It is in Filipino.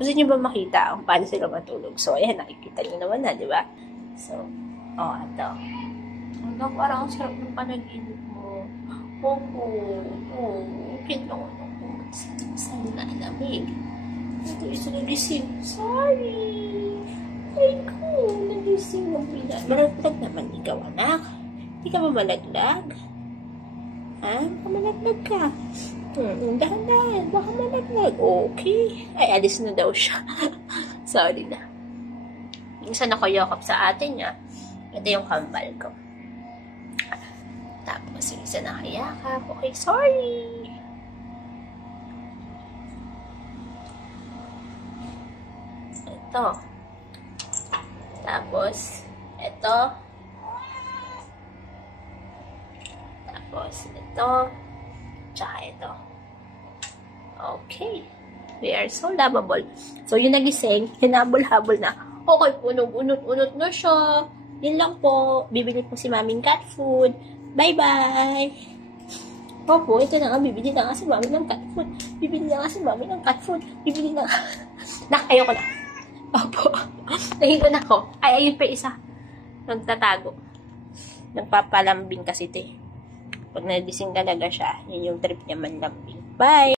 Gusto niyo ba makita kung paano sila matulog? So, ayan, nakikita niyo naman na, di ba? So, ito. Hanggang parang ang sarap ng panaginip mo. Kinunod ko. Sana nalamig. Ito isa nagising. Sorry. Ay ko, nagising ng pila. Malaglag naman ikaw, anak. Hindi ka ba malaglag? Ha? Baka malaglag ka. Dahan-dahan. Baka malaglag. Okay. Ay, alis na daw siya. Sorry na. Minsan nakayakap sa atin niya. Ito yung kambal ko. Tapos yung isa nakayakap. Okay, sorry. Ito. Tapos, ito. Tapos, ito. Tsaka ito. Okay. We are so lovable. So, yung nagising, hinabol-habol na. Okay, unot na siya. Yun lang po. Bibili po si Maming cat food. Bye-bye! Opo, ito na nga. Bibili na nga si Mami ng cat food. Bibili na nga si Mami ng cat food. Bibili na nga. Ayoko na. Opo. Nahigo na ako. Ay, ayun pa isa. Nagtatago. Nagpapalambing kasi ito eh. Pag nagising talaga siya, yun yung trip niya manlambing. Bye!